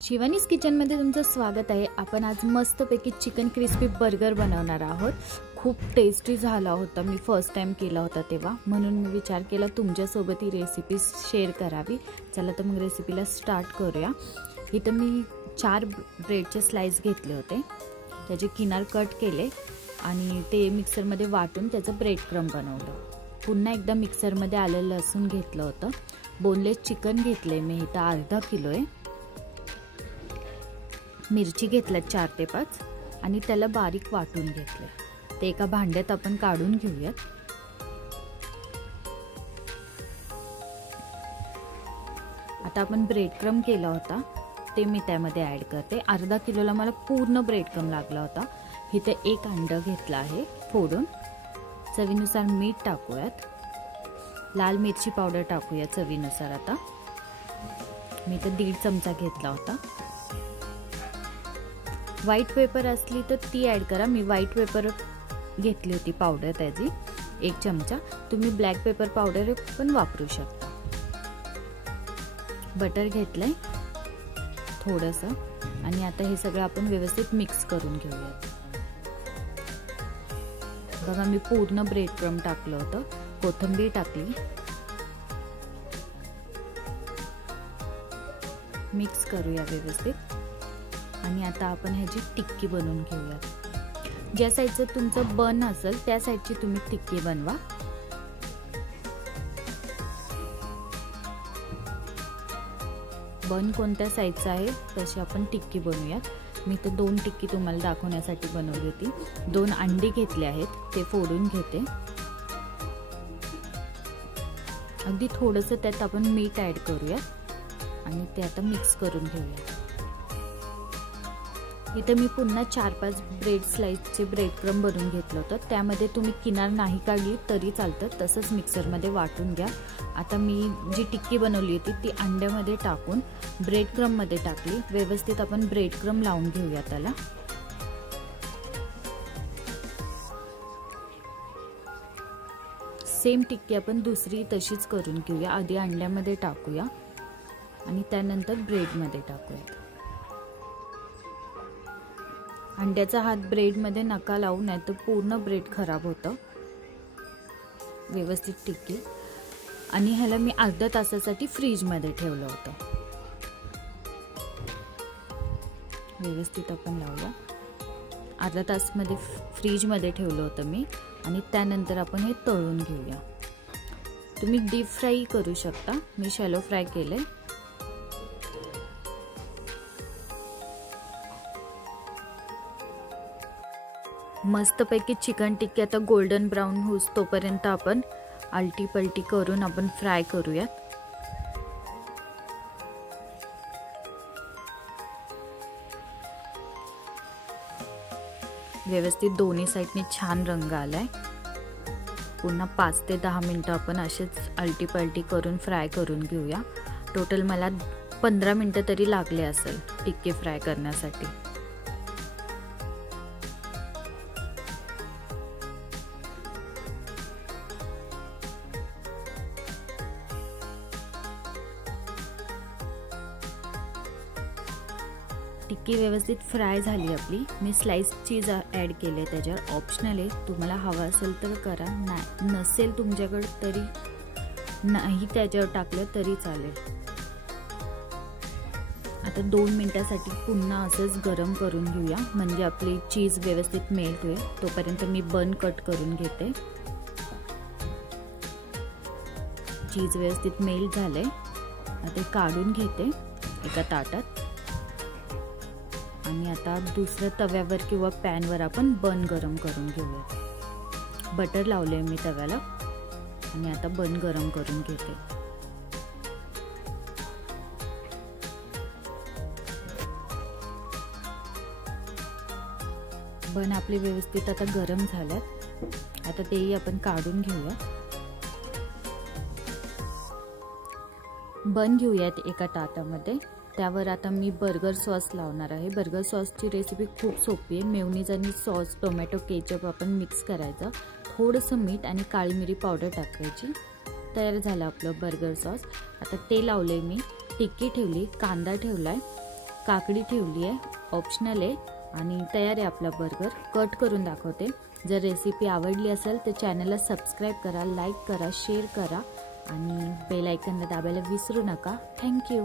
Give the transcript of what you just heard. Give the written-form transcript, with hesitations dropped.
शिवानीज किचनमध्ये तुमचं स्वागत आहे। आपण आज मस्तपैकी चिकन क्रिस्पी बर्गर बनवणार आहोत। खूप टेस्टी झाला होता, मी फर्स्ट टाइम केला होता तेव्हा, म्हणून मी विचार केला तुमच्यासोबत ही रेसिपी शेअर करावी। चला तर मग रेसिपीला स्टार्ट करूया। इथं मी 4 ब्रेडचे स्लाइस घेतले होते, त्याचे किनार कट केले आणि ते मिक्सरमध्ये वाटून त्याचं ब्रेड क्रम्ब बनवलं। पुन्हा एकदा मिक्सरमध्ये आलं लसूण घेतलं होतं। बोनलेस चिकन घेतले मी, इथं अर्धा किलो आहे। मिरची घेतल्या 4 ते 5 आणि त्याला बारीक वाटून घेतले। ते एका भांड्यात आपण काढून घेऊयात। आता आपण ब्रेड क्रम्ब केला होता ते मी त्यामध्ये ऍड करते। अर्धा किलोला मला पूर्ण ब्रेड क्रम्ब लागला होता। इथे एक अंडा घेतला आहे फोडून। चवीनुसार मीठ टाकूयात। लाल मिरची पावडर टाकूया चवीनुसार। आता मी इथे 1.5 चमचा घेतला होता। व्हाईट पेपर असली तर ती ऍड करा, मी व्हाईट पेपर घेतली होती पावडर त्याची 1 चमचा। तुम्ही ब्लॅक पेपर पावडर पण वापरू शकता। बटर घेतलंय थोडंसं आणि आता हे सगळं आपण व्यवस्थित मिक्स करून घेऊया। बघा मी पूर्ण ब्रेड क्रम्ब टाकलं होतं, कोथिंबीर टाकली, मिक्स करूया व्यवस्थित आणि आता आपण ह्याची टिक्की बनवून घेऊया। ज्या साईडचं तुमचं बन असेल त्या साईडची तुम्ही टिक्की बनवा। बन कोणत्या साईडचा आहे तशी आपण टिक्की बनवूयात। मी तर 2 टिक्की तुम्हाला दाखवण्यासाठी बनवली होती। 2 अंडी घेतले आहेत, ते फोडून घेते। अगदी थोडंसं त्यात आपण मीठ ऍड करूया आणि ते आता मिक्स करून घेऊया। इथे मी पुन्हा 4-5 ब्रेड स्लाइसचे ब्रेड क्रम्ब बनवून घेतलं होतं। त्यामध्ये तुम्ही किनार नाही काढली तरी चालतं, तसंच मिक्सरमध्ये वाटून घ्या। आता मी जी टिक्की बनवली होती ती अंड्यामध्ये टाकून ब्रेड क्रम्बमध्ये टाकली। व्यवस्थित आपण ब्रेड क्रम्ब लावून घेऊया त्याला। सेम टिक्की आपण दुसरी तशीच करून घेऊया। आधी अंड्यामध्ये टाकूया आणि त्यानंतर ब्रेडमध्ये टाकूया। अंड्याचा हात ब्रेडमध्ये नका लावू, नाही तर पूर्ण ब्रेड खराब होतं। व्यवस्थित टिक्की आणि ह्याला मी अर्ध्या तासासाठी फ्रीजमध्ये ठेवलं होतं। व्यवस्थित आपण लावूया। अर्धा तासमध्ये फ्रीजमध्ये ठेवलं होतं मी आणि त्यानंतर आपण हे तळून घेऊया। तुम्ही डीप फ्राय करू शकता, मी शॅलो फ्राय केले। मस्तपैकी चिकन टिक्की आता गोल्डन ब्राउन होस तोपर्यंत आपण आलटी पलटी करून आपण फ्राय करूयात। व्यवस्थित दोन्ही साइडने छान रंग आलाय। पुन्हा 5 ते 10 मिनिटं आपण असेच आलटी पलटी करून फ्राय करून घेऊया। टोटल मला 15 मिनिटं तरी लागले असेल टिक्की फ्राय करण्यासाठी। टिक्की व्यवस्थित फ्राय झाली आपली। मी स्लाइस चीज ऍड केले त्याच्यावर, ऑप्शनल आहे, तुम्हाला हवा असेल तर करा, नाही नसेल तुमच्याकडे तरी नाही त्याच्यावर टाकलं तरी चालेल। आता 2 मिनिटासाठी पुन्हा असंच गरम करून घेऊया, म्हणजे आपली चीज व्यवस्थित मेल्ट होईल। तोपर्यंत मी बन कट करून घेते। चीज व्यवस्थित मेल्ट झालंय, आता काढून घेते एका ताटात आणि आता दुसऱ्या तव्यावर किंवा पॅनवर आपण बन गरम करून घेऊया। बटर लावले मी तव्याला आणि आता बन गरम करून घेते। बन आपले व्यवस्थित आता गरम झाल्यात, आता तेही आपण काढून घेऊया। बन घेऊयात एका ताटामध्ये। त्यावर आता मी बर्गर सॉस लावणार आहे। बर्गर सॉसची रेसिपी खूप सोपी आहे। मेयोनीज आणि सॉस, टोमॅटो केचप आपण मिक्स करायचं, थोडंसं मीठ आणि काळी मिरी पावडर टाकायची। तयार झालं आपलं बर्गर सॉस। आता ते लावले मी, टिक्की ठेवली, कांदा ठेवलाय, काकडी ठेवली आहे, ऑप्शनल आहे आणि तयार आहे आपला बर्गर। कट करून दाखवते। जर रेसिपी आवडली असेल तर चॅनलला सबस्क्राईब करा, लाईक करा, शेअर करा आणि बेल आयकॉनला दाबायला विसरू नका। थँक्यू।